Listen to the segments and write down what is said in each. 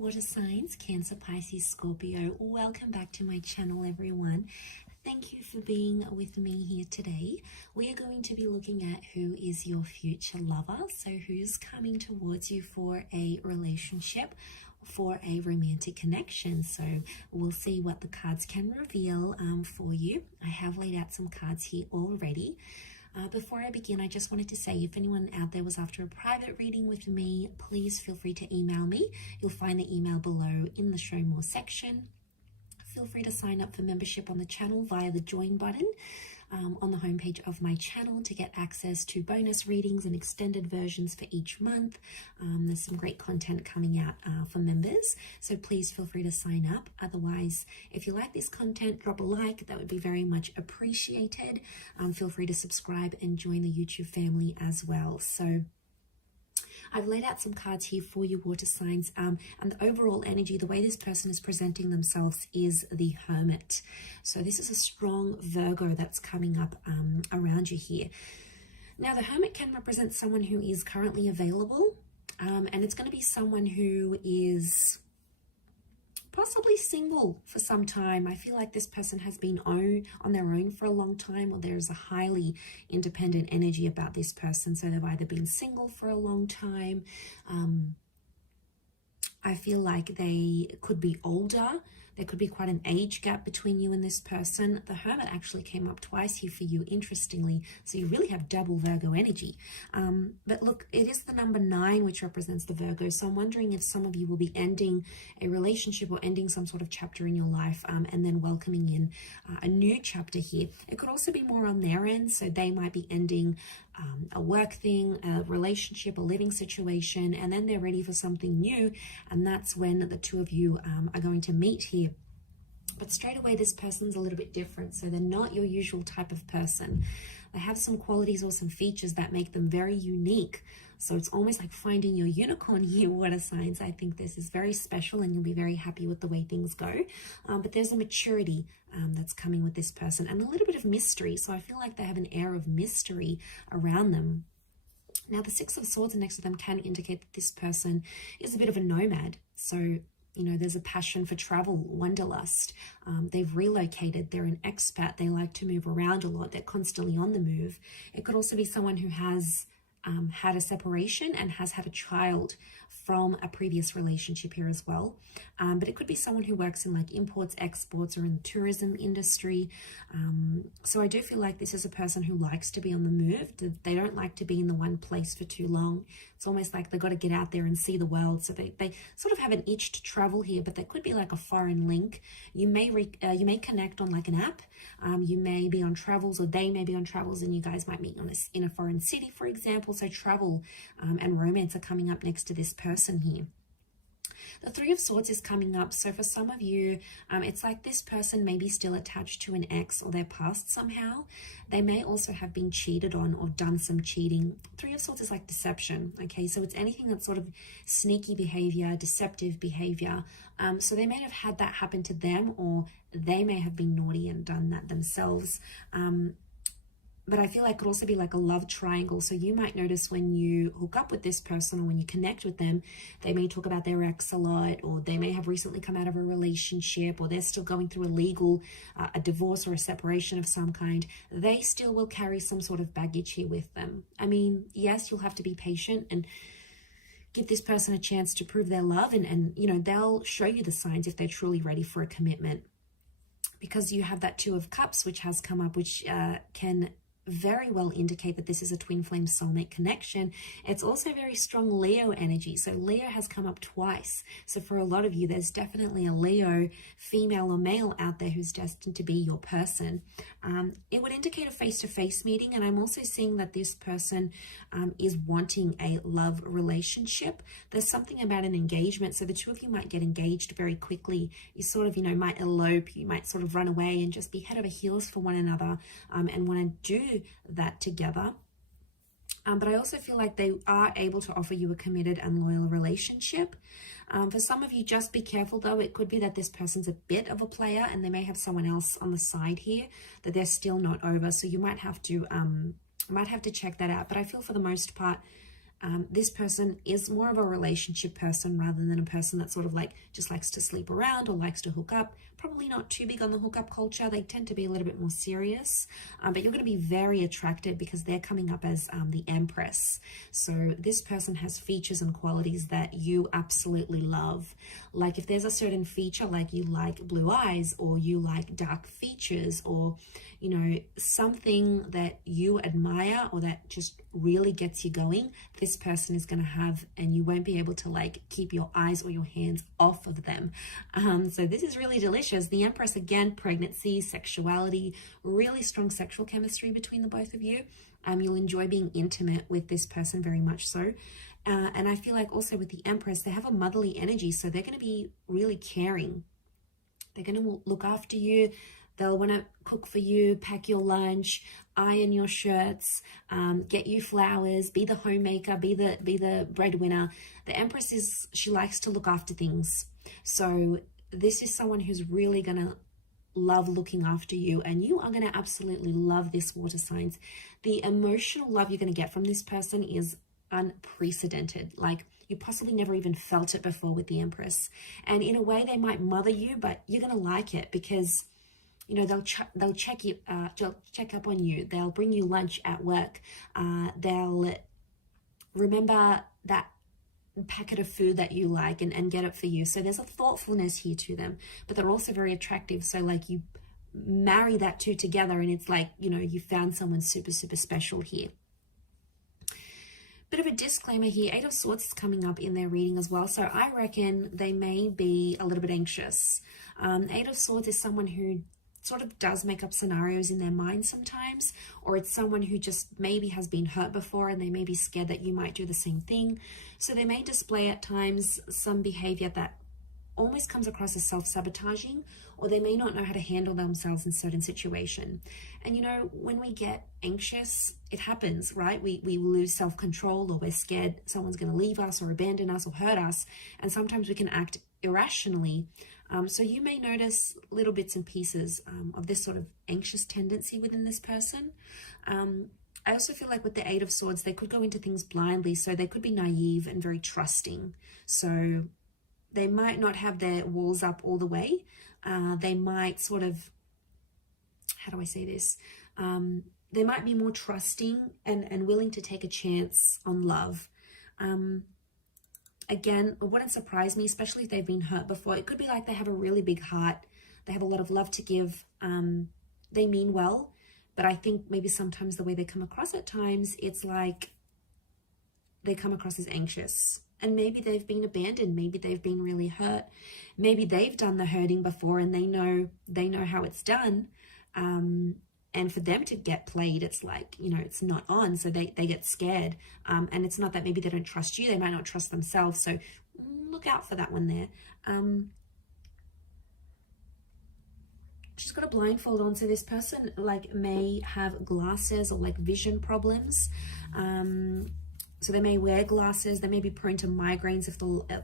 water signs, Cancer, Pisces, Scorpio. Welcome back to my channel, everyone. Thank you for being with me here today. We are going to be looking at who is your future lover. So who's coming towards you for a relationship, for a romantic connection. So we'll see what the cards can reveal for you. I have laid out some cards here already. Before I begin, I just wanted to say, if anyone out there was after a private reading with me, please feel free to email me. You'll find the email below in the show more section. Feel free to sign up for membership on the channel via the join button on the homepage of my channel to get access to bonus readings and extended versions for each month. There's some great content coming out for members, so please feel free to sign up. Otherwise, if you like this content, drop a like. That would be very much appreciated. Feel free to subscribe and join the YouTube family as well. So I've laid out some cards here for you, water signs, and the overall energy, the way this person is presenting themselves is the Hermit. So this is a strong Virgo that's coming up around you here. Now, the Hermit can represent someone who is currently available, and it's going to be someone who is possibly single for some time. I feel like this person has been on their own for a long time, or there's a highly independent energy about this person. So they've either been single for a long time. I feel like they could be older. There could be quite an age gap between you and this person. The Hermit actually came up twice here for you, interestingly. So you really have double Virgo energy. But look, it is the number 9, which represents the Virgo. So I'm wondering if some of you will be ending a relationship or ending some sort of chapter in your life and then welcoming in a new chapter here. It could also be more on their end. So they might be ending a work thing, a relationship, a living situation, and then they're ready for something new. And that's when the two of you are going to meet here. But straight away, this person's a little bit different. So they're not your usual type of person. They have some qualities or some features that make them very unique. So it's almost like finding your unicorn here, water signs. I think this is very special and you'll be very happy with the way things go. But there's a maturity that's coming with this person and a little bit of mystery. So I feel like they have an air of mystery around them. Now, the 6 of Swords next to them can indicate that this person is a bit of a nomad. So, you know, there's a passion for travel, wanderlust. They've relocated. They're an expat. They like to move around a lot. They're constantly on the move. It could also be someone who has had a separation and has had a child from a previous relationship here as well. But it could be someone who works in like imports, exports, or in the tourism industry. So I do feel like this is a person who likes to be on the move. They don't like to be in the one place for too long. It's almost like they've got to get out there and see the world. So they sort of have an itch to travel here, but there could be like a foreign link. You may connect on like an app. You may be on travels, or they may be on travels, and you guys might meet in a foreign city, for example. So travel and romance are coming up next to this person here. The 3 of Swords is coming up. So for some of you, it's like this person may be still attached to an ex or their past somehow. They may also have been cheated on or done some cheating. 3 of Swords is like deception. Okay, so it's anything that's sort of sneaky behavior, deceptive behavior. So they may have had that happen to them, or they may have been naughty and done that themselves. But I feel like it could also be like a love triangle. So you might notice when you hook up with this person or when you connect with them, they may talk about their ex a lot, or they may have recently come out of a relationship, or they're still going through a legal, a divorce or a separation of some kind. They still will carry some sort of baggage here with them. I mean, yes, you'll have to be patient and give this person a chance to prove their love. And you know, they'll show you the signs if they're truly ready for a commitment. Because you have that 2 of Cups, which has come up, which can very well indicate that this is a twin flame soulmate connection. It's also very strong Leo energy. So Leo has come up twice. So for a lot of you, there's definitely a Leo, female or male, out there who's destined to be your person. It would indicate a face-to-face meeting. And I'm also seeing that this person is wanting a love relationship. There's something about an engagement. So the 2 of you might get engaged very quickly. You sort of, you know, might elope. You might sort of run away and just be head over heels for one another and want to do that together. But I also feel like they are able to offer you a committed and loyal relationship. For some of you, just be careful though. It could be that this person's a bit of a player and they may have someone else on the side here that they're still not over. So you might have to check that out. But I feel for the most part, This person is more of a relationship person rather than a person that sort of like just likes to sleep around or likes to hook up. Probably not too big on the hookup culture. They tend to be a little bit more serious, but you're going to be very attracted because they're coming up as the Empress. So this person has features and qualities that you absolutely love. Like if there's a certain feature, like you like blue eyes or you like dark features, or you know, something that you admire or that just really gets you going, this person is going to have, and you won't be able to like keep your eyes or your hands off of them. So this is really delicious. The Empress, again, pregnancy, sexuality, really strong sexual chemistry between the both of you. You'll enjoy being intimate with this person, very much so. And I feel like also with the Empress, they have a motherly energy, so they're going to be really caring. They're going to look after you. They'll want to cook for you, pack your lunch, iron your shirts, get you flowers, be the homemaker, be the breadwinner. The Empress she likes to look after things. So this is someone who's really going to love looking after you, and you are going to absolutely love this, water signs. The emotional love you're going to get from this person is unprecedented. Like you possibly never even felt it before with the Empress. And in a way, they might mother you, but you're going to like it because you know, they'll check you, check up on you. They'll bring you lunch at work. They'll remember that packet of food that you like and get it for you. So there's a thoughtfulness here to them, but they're also very attractive. So like you marry that two together and it's like, you know, you found someone super, super special here. Bit of a disclaimer here, Eight of Swords is coming up in their reading as well. So I reckon they may be a little bit anxious. Eight of Swords is someone who sort of does make up scenarios in their mind sometimes, or it's someone who just maybe has been hurt before and they may be scared that you might do the same thing. So they may display at times some behavior that almost comes across as self-sabotaging, or they may not know how to handle themselves in certain situation. And you know, when we get anxious, it happens, right? We lose self-control, or we're scared someone's going to leave us or abandon us or hurt us, and sometimes we can act irrationally. So you may notice little bits and pieces of this sort of anxious tendency within this person. I also feel like with the Eight of Swords, they could go into things blindly. So they could be naive and very trusting. So they might not have their walls up all the way. They might sort of, how do I say this? They might be more trusting and willing to take a chance on love. Again, it wouldn't surprise me, especially if they've been hurt before. It could be like they have a really big heart. They have a lot of love to give. They mean well, but I think maybe sometimes the way they come across at times, it's like they come across as anxious. And maybe they've been abandoned. Maybe they've been really hurt. Maybe they've done the hurting before and they know how it's done. And for them to get played, it's like, you know, it's not on. So they get scared. And it's not that maybe they don't trust you. They might not trust themselves. So look out for that one there. She's got a blindfold on. So this person like may have glasses or like vision problems. So they may wear glasses. They may be prone to migraines if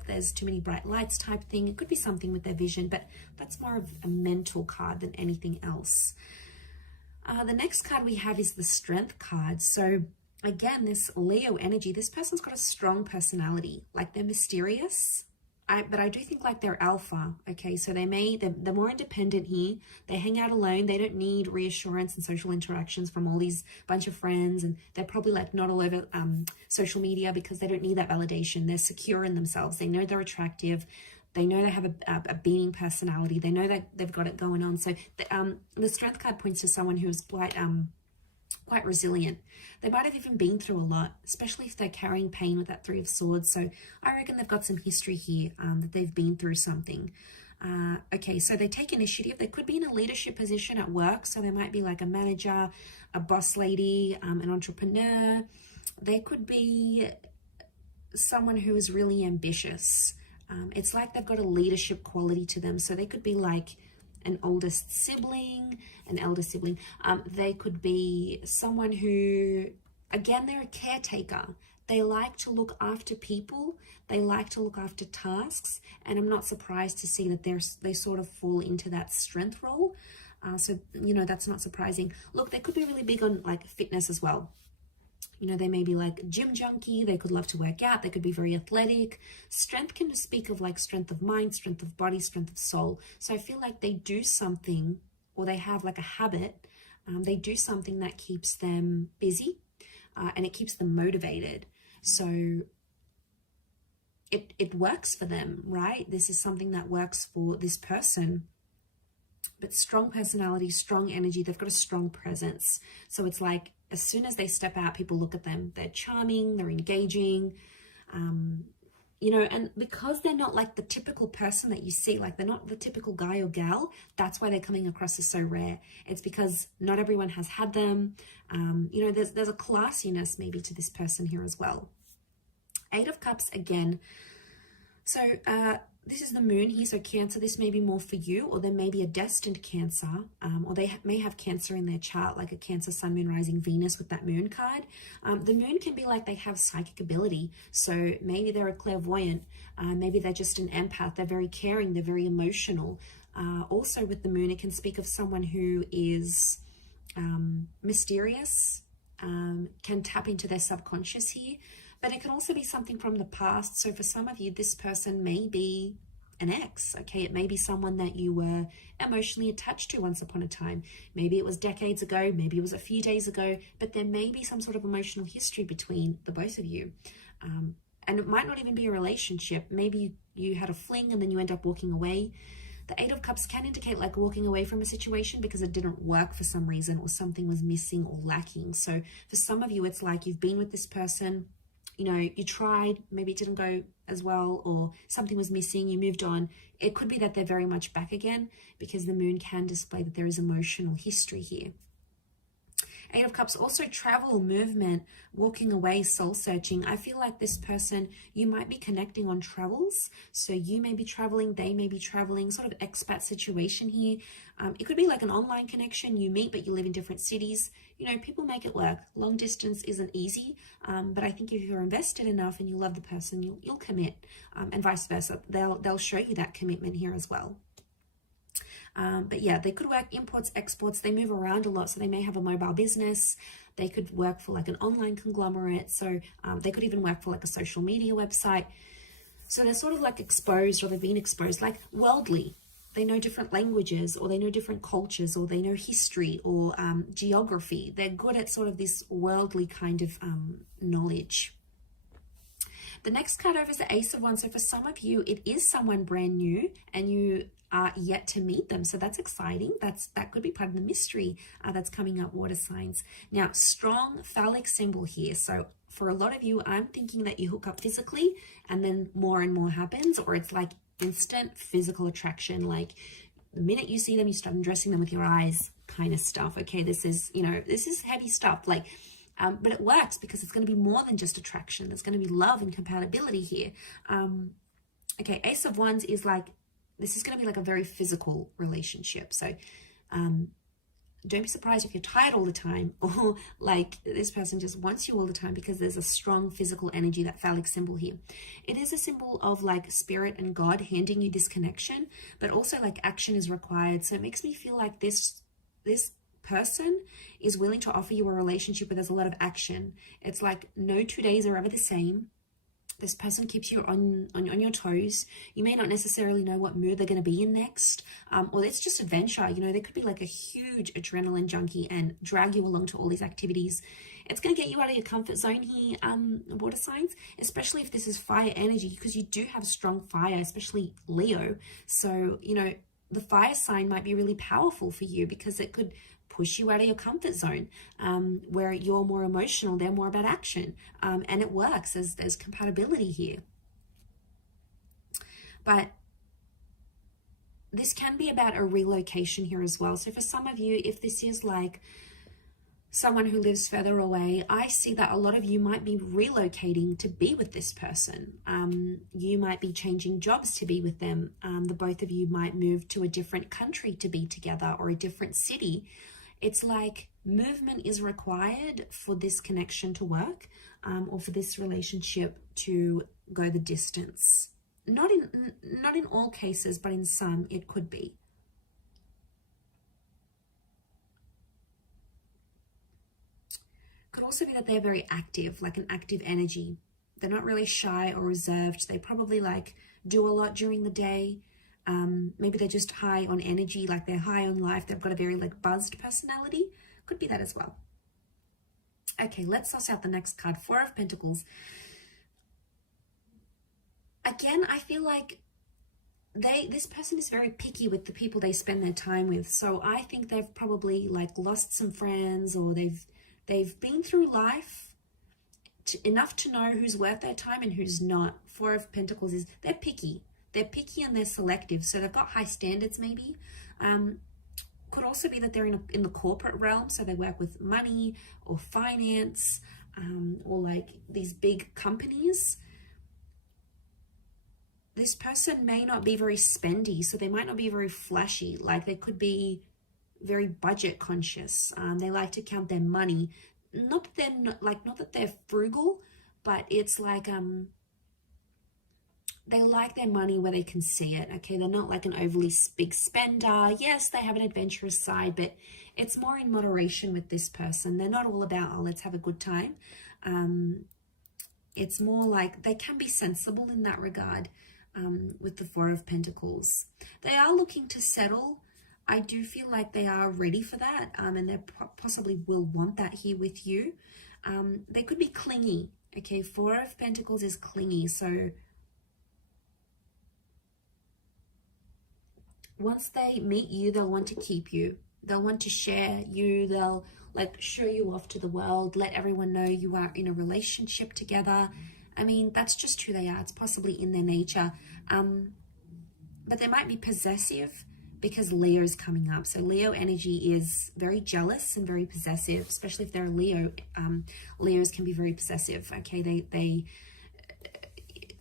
there's too many bright lights type thing. It could be something with their vision, but that's more of a mental card than anything else. The next card we have is the Strength card. So again, this Leo energy, this person's got a strong personality. Like they're mysterious, but I do think like they're alpha. Okay, so they're more independent here. They hang out alone. They don't need reassurance and social interactions from all these bunch of friends. And they're probably like not all over social media because they don't need that validation. They're secure in themselves. They know they're attractive. They know they have a beaming personality. They know that they've got it going on. So the Strength card points to someone who is quite resilient. They might have even been through a lot, especially if they're carrying pain with that Three of Swords. So I reckon they've got some history here, that they've been through something. Okay, so they take initiative. They could be in a leadership position at work. So they might be like a manager, a boss lady, an entrepreneur. They could be someone who is really ambitious. It's like they've got a leadership quality to them. So they could be like an oldest sibling, an elder sibling. They could be someone who, again, they're a caretaker. They like to look after people. They like to look after tasks. And I'm not surprised to see that they sort of fall into that strength role. So, you know, that's not surprising. Look, they could be really big on like fitness as well. You know, they may be like a gym junkie. They could love to work out. They could be very athletic. Strength can speak of like strength of mind, strength of body, strength of soul. So I feel like they do something, or they have like a habit. They do something that keeps them busy, and it keeps them motivated. So it works for them, right? This is something that works for this person. But strong personality, strong energy, they've got a strong presence. So it's like, as soon as they step out, people look at them. They're charming, they're engaging, you know, and because they're not like the typical person that you see, like they're not the typical guy or gal, that's why they're coming across as so rare. It's because not everyone has had them. You know, there's a classiness maybe to this person here as well. 8 of Cups again. So this is the moon here, so Cancer, this may be more for you, or there may be a destined Cancer, or they may have Cancer in their chart, like a Cancer, Sun, Moon, Rising, Venus with that moon card. The moon can be like they have psychic ability, so maybe they're a clairvoyant, maybe they're just an empath, they're very caring, they're very emotional. Also with the moon, it can speak of someone who is mysterious, can tap into their subconscious here. But it can also be something from the past. So for some of you, this person may be an ex, okay? It may be someone that you were emotionally attached to once upon a time. Maybe it was decades ago, maybe it was a few days ago, but there may be some sort of emotional history between the both of you. And it might not even be a relationship. Maybe you had a fling and then you end up walking away. The 8 of Cups can indicate like walking away from a situation because it didn't work for some reason, or something was missing or lacking. So for some of you, it's like you've been with this person, you know, you tried, maybe it didn't go as well, or something was missing, you moved on. It could be that they're very much back again, because the moon can display that there is emotional history here. 8 of Cups, also travel, movement, walking away, soul searching. I feel like this person, you might be connecting on travels. So you may be traveling, they may be traveling, sort of expat situation here. It could be like an online connection. You meet, but you live in different cities. You know, people make it work. Long distance isn't easy, but I think if you're invested enough and you love the person, you'll commit, and vice versa. They'll show you that commitment here as well. But yeah, they could work imports, exports. They move around a lot, so they may have a mobile business. They could work for like an online conglomerate. So they could even work for like a social media website. So they're sort of like exposed, or they've been exposed, like worldly. They know different languages, or they know different cultures, or they know history, or geography. They're good at sort of this worldly kind of knowledge. The next card over is the Ace of Wands. So for some of you, it is someone brand new and you are yet to meet them. So that's exciting. That could be part of the mystery that's coming up, water signs. Now, strong phallic symbol here. So for a lot of you, I'm thinking that you hook up physically and then more and more happens, or it's like instant physical attraction. Like the minute you see them, you start undressing them with your eyes kind of stuff. Okay, this is, you know, this is heavy stuff. Like, but it works because it's going to be more than just attraction. There's going to be love and compatibility here. Okay, Ace of Wands is like, this is going to be like a very physical relationship. So don't be surprised if you're tired all the time, or like this person just wants you all the time, because there's a strong physical energy, that phallic symbol here. It is a symbol of like spirit and God handing you this connection, but also like action is required. So it makes me feel like this person is willing to offer you a relationship where there's a lot of action. It's like no 2 days are ever the same. This person keeps you on your toes. You may not necessarily know what mood they're going to be in next, or it's just adventure. You know, they could be like a huge adrenaline junkie and drag you along to all these activities. It's going to get you out of your comfort zone here, water signs, especially if this is fire energy, because you do have strong fire, especially Leo. So, you know, the fire sign might be really powerful for you, because it could push you out of your comfort zone, where you're more emotional, they're more about action, and it works. There's compatibility here. But this can be about a relocation here as well. So for some of you, if this is like someone who lives further away, I see that a lot of you might be relocating to be with this person. You might be changing jobs to be with them. The both of you might move to a different country to be together, or a different city. It's like movement is required for this connection to work, or for this relationship to go the distance. Not in all cases, but in some it could be. Could also be that they're very active, like an active energy. They're not really shy or reserved. They probably like do a lot during the day. Maybe they're just high on energy, like they're high on life. They've got a very like buzzed personality. Could be that as well. Okay, let's suss out the next card. Four of Pentacles. Again, I feel like this person is very picky with the people they spend their time with. So I think they've probably like lost some friends, or they've been through life enough to know who's worth their time and who's not. Four of Pentacles is they're picky. They're picky and they're selective. So they've got high standards maybe. Could also be that they're in the corporate realm. So they work with money or finance, or like these big companies. This person may not be very spendy, so they might not be very flashy. Like they could be very budget conscious. They like to count their money. Not that they're frugal, but it's like they like their money where they can see it. Okay, they're not like an overly big spender. Yes, they have an adventurous side, but it's more in moderation with this person. They're not all about, oh, let's have a good time. It's more like they can be sensible in that regard. With the Four of Pentacles, they are looking to settle. I do feel like they are ready for that, and they possibly will want that here with you. They could be clingy. Okay, Four of Pentacles is clingy, so once they meet you, they'll want to keep you. They'll want to share you. They'll like show you off to the world, let everyone know you are in a relationship together. I mean, that's just who they are. It's possibly in their nature. But they might be possessive because Leo is coming up. So Leo energy is very jealous and very possessive, especially if they're a Leo. Leos can be very possessive. Okay, they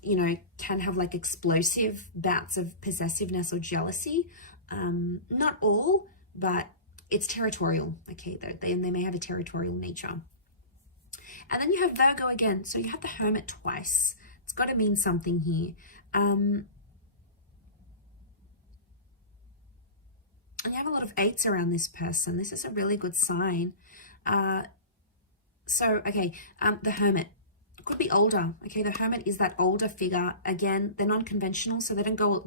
you know, can have like explosive bouts of possessiveness or jealousy. Not all, but it's territorial. Okay, they may have a territorial nature. And then you have Virgo again. So you have the Hermit twice. It's got to mean something here. And you have a lot of eights around this person. This is a really good sign. The Hermit could be older. Okay, the Hermit is that older figure. Again, they're non-conventional, so they don't go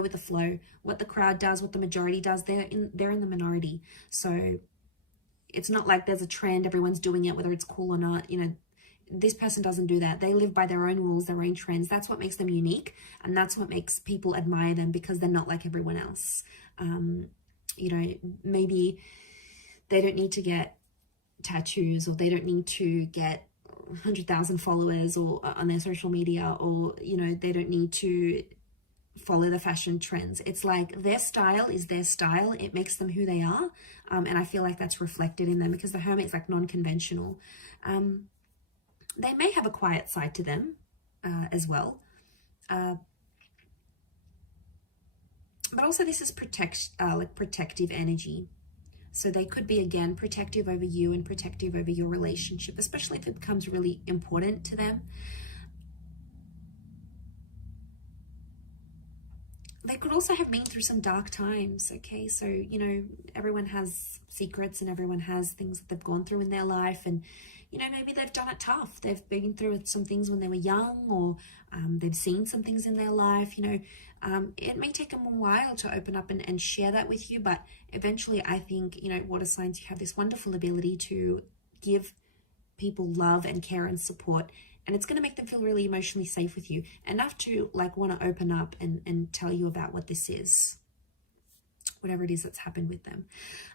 with the flow. What the crowd does, what the majority does, they're in the minority. So it's not like there's a trend, everyone's doing it, whether it's cool or not. You know, this person doesn't do that. They live by their own rules, their own trends. That's what makes them unique, and that's what makes people admire them, because they're not like everyone else. You know, maybe they don't need to get tattoos, or they don't need to get 100,000 followers or on their social media, or, you know, they don't need to follow the fashion trends. It's like their style is their style. It makes them who they are. And I feel like that's reflected in them, because the Hermit is like non-conventional. They may have a quiet side to them as well. But also this is protective energy. So they could be, again, protective over you and protective over your relationship, especially if it becomes really important to them. They could also have been through some dark times, okay? So, you know, everyone has secrets and everyone has things that they've gone through in their life, and, you know, maybe they've done it tough. They've been through some things when they were young, or they've seen some things in their life, you know. It may take them a while to open up and share that with you, but eventually I think, you know, water signs, you have this wonderful ability to give people love and care and support, and it's going to make them feel really emotionally safe with you, enough to like want to open up and tell you about what this is, whatever it is that's happened with them.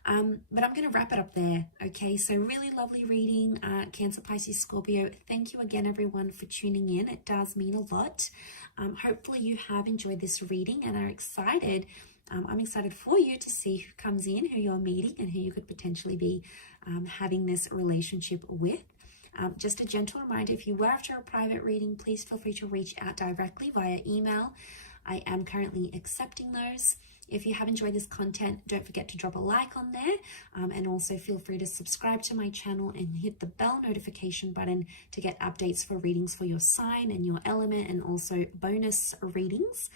But I'm going to wrap it up there. Okay, so really lovely reading, Cancer, Pisces, Scorpio. Thank you again, everyone, for tuning in. It does mean a lot. Hopefully you have enjoyed this reading and are excited. I'm excited for you to see who comes in, who you're meeting, and who you could potentially be having this relationship with. Just a gentle reminder, if you were after a private reading, please feel free to reach out directly via email. I am currently accepting those. If you have enjoyed this content, don't forget to drop a like on there, and also feel free to subscribe to my channel and hit the bell notification button to get updates for readings for your sign and your element, and also bonus readings.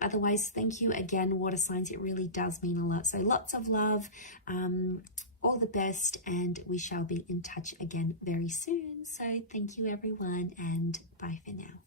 Otherwise, thank you again, water signs. It really does mean a lot. So lots of love, all the best, and we shall be in touch again very soon. So thank you, everyone, and bye for now.